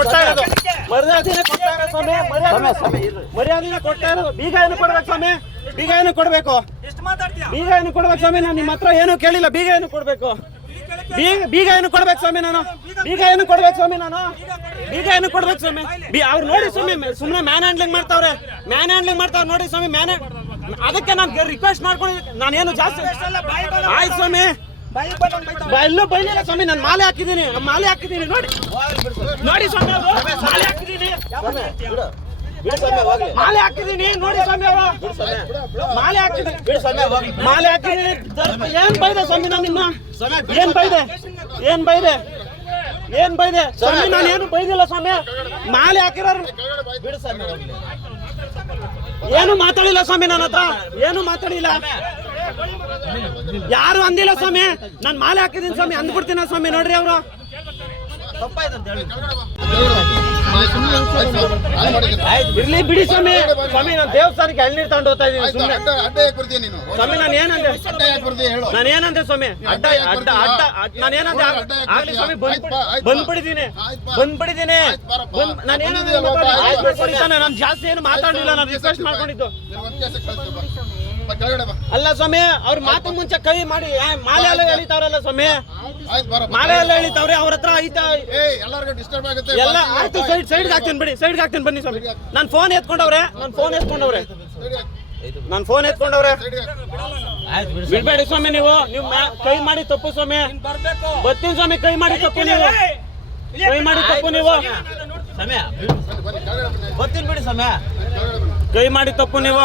ಕೊಡ್ತಾ ಇರೋದು ಮರ್ಯಾದೆನೇ ಕೊಡ್ತಾ ಇರೋದು ಸ್ವಾಮಿ. ಮರ್ಯಾದೆನೇ ಕೊಡ್ತಾ ಇರೋದು. ಬೀಗ ಏನು ಕೊಡ್ಬೇಕು ಸ್ವಾಮಿ? ಬೀಗ ಏನು ಕೊಡ್ಬೇಕು? ಬೀಗ ಏನು ಕೊಡ್ಬೇಕು ಸ್ವಾಮಿ? ನಾನು ನಿಮ್ಮ ಹತ್ರ ಏನು ಕೇಳಿಲ್ಲ. ಬೀಗ ಏನು ಕೊಡ್ಬೇಕು? ಬೀಗ ಏನು ಕೊಡ್ಬೇಕು ಸ್ವಾಮಿ? ನಾನು ಬೀಗ ಏನು ಕೊಡ್ಬೇಕು ಸ್ವಾಮಿ? ನಾನು ಬೀಗ ಏನು ಕೊಡ್ಬೇಕು ಸ್ವಾಮಿ? ಅವ್ರು ನೋಡಿ ಸ್ವಾಮಿ ಸುಮ್ಮನೆ ಮ್ಯಾನ್ ಹ್ಯಾಂಡ್ಲಿಂಗ್ ಮಾಡ್ತಾವ್ರೆ. ನೋಡಿ ಸ್ವಾಮಿ ಅದಕ್ಕೆ ನಾನು ರಿಕ್ವೆಸ್ಟ್ ಮಾಡ್ಕೊಂಡಿದ್ದೆ. ನಾನೇನು ಜಾಸ್ತಿ ಆಯ್ತು ಸ್ವಾಮಿ. ಎಲ್ಲೂ ಬೈಲಿಲ್ಲ ಸ್ವಾಮಿ. ನಾನು ಮಾಲೆ ಹಾಕಿದ್ದೀನಿ ನೋಡಿ ಸ್ವಾಮಿ. ಮಾಲೆ ಹಾಕಿದ್ದೀನಿ. ನೋಡಿ ಸ್ವಾಮಿ ಮಾಲೆ ಹಾಕಿದ್ದೀನಿ. ಏನ್ ಬೈದೆ ಸ್ವಾಮಿ? ನಾನು ನಿನ್ನ ಏನ್ ಬೈದೆ ಸ್ವಾಮಿ? ನಾನು ಏನು ಬೈದಿಲ್ಲ ಸ್ವಾಮಿ. ಮಾಲೆ ಹಾಕಿರೋರು ಏನು ಮಾತಾಡಿಲ್ಲ ಸ್ವಾಮಿ. ನನ್ನ ಹತ್ರ ಏನು ಮಾತಾಡಿಲ್ಲ. ಯಾರು ಅಂದಿಲ್ಲ ಸ್ವಾಮಿ. ನಾನು ಮಾಲೆ ಹಾಕಿದ್ದೀನಿ ಸ್ವಾಮಿ. ಅಂದ್ಬಿಡ್ತೀನ ಸ್ವಾಮಿ. ನೋಡ್ರಿ ಅವರು ಇರ್ಲಿ ಬಿಡಿ ಸ್ವಾಮಿ. ಸ್ವಾಮಿ ನಾನು ದೇವಸ್ಥಾನಕ್ಕೆ ಎಳ್ನೀರು ತಗೊಂಡು ಹೋಗ್ತಾ ಇದ್ದೀನಿ ಸುಮ್ಮನೆ. ಸ್ವಾಮಿ ನಾನು ಏನಂದೆ ಸ್ವಾಮಿ? ನಾನೇನಂದೆ ಆಗ್ಲಿ ಸ್ವಾಮಿ. ಬಂದ್ಬಿಟ್ಟಿದ್ದೀನಿ. ನಾನು ಜಾಸ್ತಿ ಏನು ಮಾತಾಡಲಿಲ್ಲ. ನಾನು ರಿಕ್ವೆಸ್ಟ್ ಮಾಡ್ಕೊಂಡಿದ್ದು ಅಲ್ಲ ಸ್ವಾಮಿ. ಅವ್ರ ಮಾತು ಮುಂಚೆ ಕೈ ಮಾಡಿ ಮಾಲೆ ಎಲ್ಲ ಎಳಿತಾವ್ರಲ್ಲ ಸ್ವಾಮಿ. ಮಾಲೆ ಎಲ್ಲ ಎಳಿತಾವ್ರೆ. ಅವ್ರ ಹತ್ರ ಐತಾ ಎಲ್ಲ ಆಯ್ತು. ಸೈಡ್ಗೆ ಹಾಕ್ತೀನಿ ಬಿಡಿ. ಸೈಡ್ಗೆ ಹಾಕ್ತೀನಿ ಬನ್ನಿ ಸ್ವಾಮಿ. ನಾನು ಫೋನ್ ಎತ್ಕೊಂಡವ್ರೆ. ಬಿಡ್ಬೇಡಿ ಸ್ವಾಮಿ. ನೀವು ಕೈ ಮಾಡಿ ತಪ್ಪು ಸ್ವಾಮಿ. ಬರ್ತೀನಿ ಸ್ವಾಮಿ. ಕೈ ಮಾಡಿ ತಪ್ಪು ನೀವು. ಬರ್ತೀನಿ ಬಿಡಿ ಸ್ವಾಮಿ. ಕೈ ಮಾಡಿ ತಪ್ಪು ನೀವು.